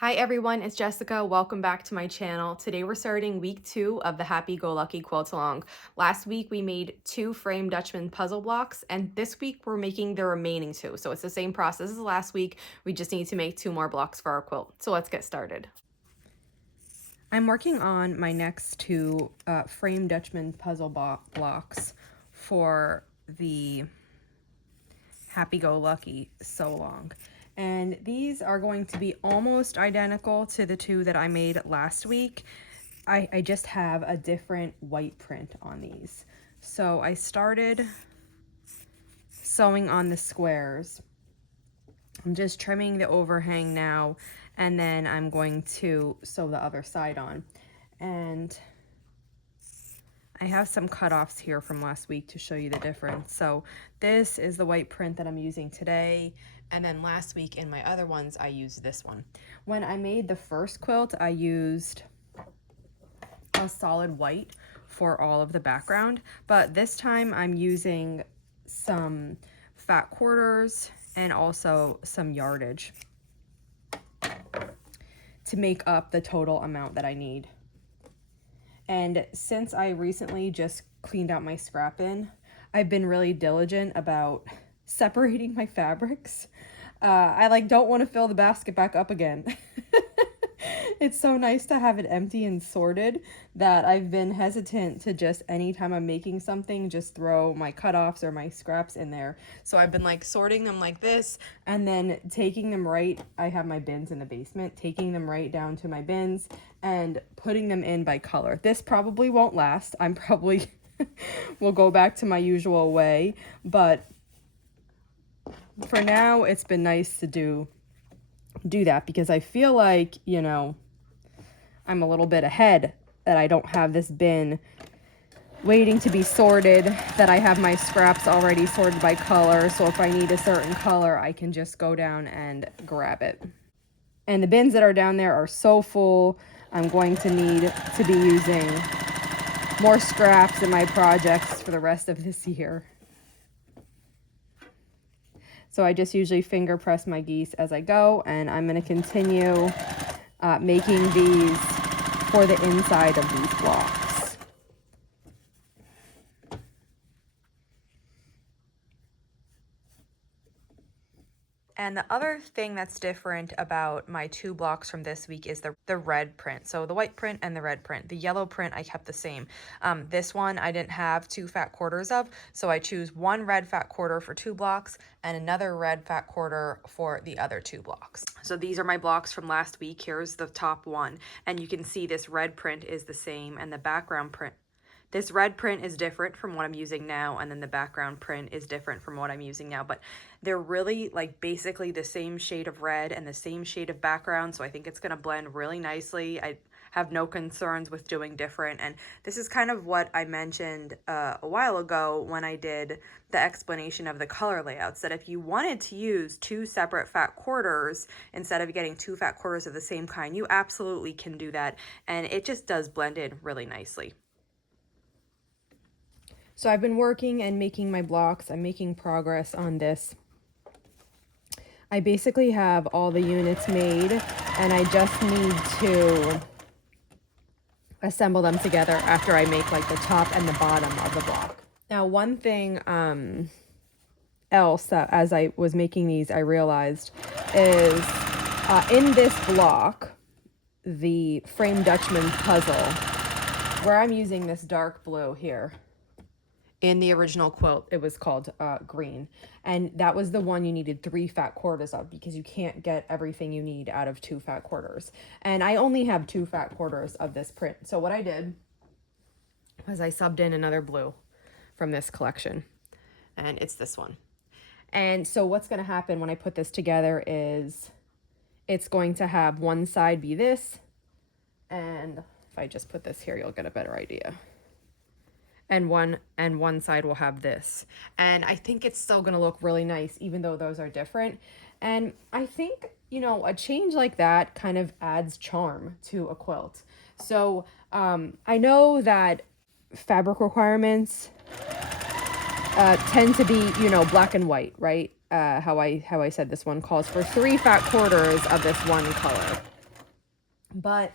Hi everyone, it's Jessica. Welcome back to my channel. Today we're starting week 2 of the Happy Go Lucky Quilt Along. Last week we made 2 frame Dutchman puzzle blocks, and this week we're making the remaining 2. So it's the same process as last week. We just need to make 2 more blocks for our quilt. So let's get started. I'm working on my next 2 frame Dutchman puzzle blocks for the Happy Go Lucky So Long. And these are going to be almost identical to the 2 that I made last week. I just have a different white print on these. So I started sewing on the squares. I'm just trimming the overhang now, and then I'm going to sew the other side on. And I have some cutoffs here from last week to show you the difference. So this is the white print that I'm using today. And then last week in my other ones, I used this one. When I made the first quilt, I used a solid white for all of the background. But this time I'm using some fat quarters and also some yardage to make up the total amount that I need. And since I recently just cleaned out my scrap bin, I've been really diligent about separating my fabrics. I don't want to fill the basket back up again. It's so nice to have it empty and sorted that I've been hesitant to just anytime I'm making something, just throw my cutoffs or my scraps in there. So I've been sorting them like this and then taking them I have my bins in the basement, taking them right down to my bins and putting them in by color. This probably won't last. I'm probably will go back to my usual way, but for now it's been nice to do that because I feel like, I'm a little bit ahead, that I don't have this bin waiting to be sorted, that I have my scraps already sorted by color, so if I need a certain color, I can just go down and grab it. And the bins that are down there are so full, I'm going to need to be using more scraps in my projects for the rest of this year. So I just usually finger press my geese as I go, and I'm going to continue making these for the inside of these blocks. And the other thing that's different about my 2 blocks from this week is the red print. So the white print and the red print. The yellow print I kept the same. This one I didn't have 2 fat quarters of, so I choose 1 red fat quarter for 2 blocks and another red fat quarter for the other 2 blocks. So these are my blocks from last week. Here's the top one, and you can see this red print is the same, and the background print. This red print is different from what I'm using now, and then the background print is different from what I'm using now, but they're really basically the same shade of red and the same shade of background, so I think it's going to blend really nicely. I have no concerns with doing different, and this is kind of what I mentioned a while ago when I did the explanation of the color layouts, that if you wanted to use 2 separate fat quarters instead of getting 2 fat quarters of the same kind, you absolutely can do that, and it just does blend in really nicely. So I've been working and making my blocks. I'm making progress on this. I basically have all the units made, and I just need to assemble them together after I make the top and the bottom of the block. Now, one thing else that as I was making these, I realized is in this block, the frame Dutchman puzzle, where I'm using this dark blue here. In the original quilt, it was called green, and that was the one you needed 3 fat quarters of because you can't get everything you need out of 2 fat quarters. And I only have 2 fat quarters of this print. So what I did was I subbed in another blue from this collection, and it's this one. And so what's going to happen when I put this together is it's going to have one side be this, and if I just put this here, you'll get a better idea. And one side will have this. And I think it's still going to look really nice, even though those are different. And I think, a change like that kind of adds charm to a quilt. So I know that fabric requirements tend to be, black and white, right? How I said this one calls for 3 fat quarters of this one color. But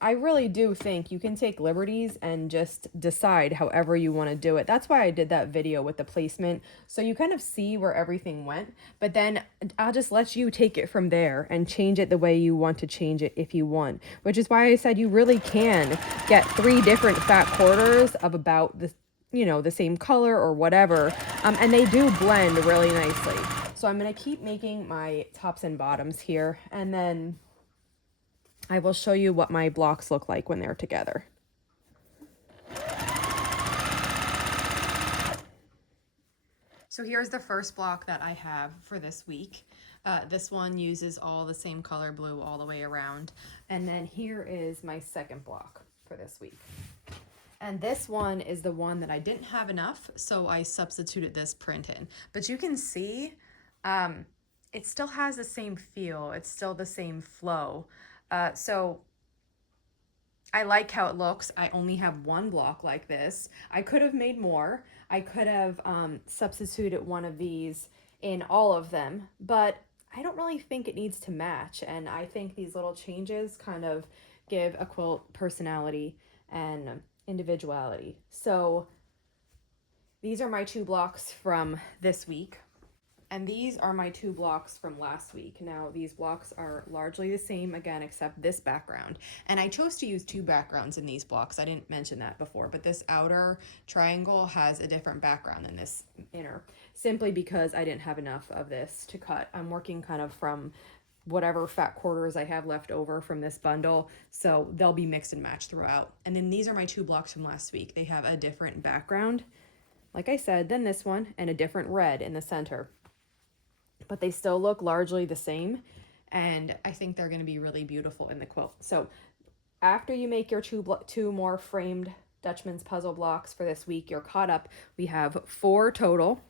I really do think you can take liberties and just decide however you want to do it. That's why I did that video with the placement. So you kind of see where everything went, but then I'll just let you take it from there and change it the way you want to change it if you want, which is why I said you really can get 3 different fat quarters of about the, you know, the same color or whatever. And they do blend really nicely. So I'm going to keep making my tops and bottoms here, and then I will show you what my blocks look like when they're together. So here's the first block that I have for this week. This one uses all the same color blue all the way around. And then here is my second block for this week. And this one is the one that I didn't have enough, so I substituted this print in. But you can see it still has the same feel. It's still the same flow. So I like how it looks. I only have one block like this. I could have made more. I could have substituted one of these in all of them, but I don't really think it needs to match. And I think these little changes kind of give a quilt personality and individuality. So these are my 2 blocks from this week. And these are my 2 blocks from last week. Now, these blocks are largely the same, again, except this background. And I chose to use 2 backgrounds in these blocks. I didn't mention that before, but this outer triangle has a different background than this inner, simply because I didn't have enough of this to cut. I'm working kind of from whatever fat quarters I have left over from this bundle, so they'll be mixed and matched throughout. And then these are my 2 blocks from last week. They have a different background, like I said, than this one, and a different red in the center. But they still look largely the same, and I think they're going to be really beautiful in the quilt. So after you make your 2 more framed Dutchman's puzzle blocks for this week, you're caught up. We have 4 total.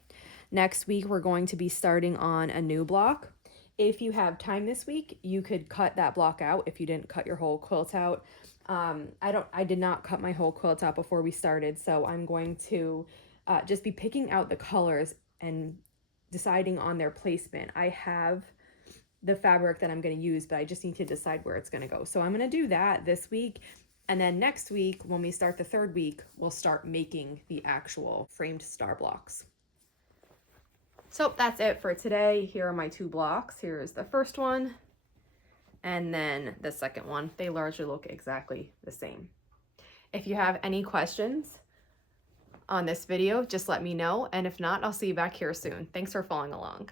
Next week, we're going to be starting on a new block. If you have time this week, you could cut that block out if you didn't cut your whole quilt out. I did not cut my whole quilt out before we started, so I'm going to just be picking out the colors and deciding on their placement. I have the fabric that I'm going to use, but I just need to decide where it's going to go. So I'm going to do that this week. And then next week, when we start the 3rd week, we'll start making the actual framed star blocks. So that's it for today. Here are my 2 blocks. Here's the first one, and then the second one. They largely look exactly the same. If you have any questions on this video, just let me know. And if not, I'll see you back here soon. Thanks for following along.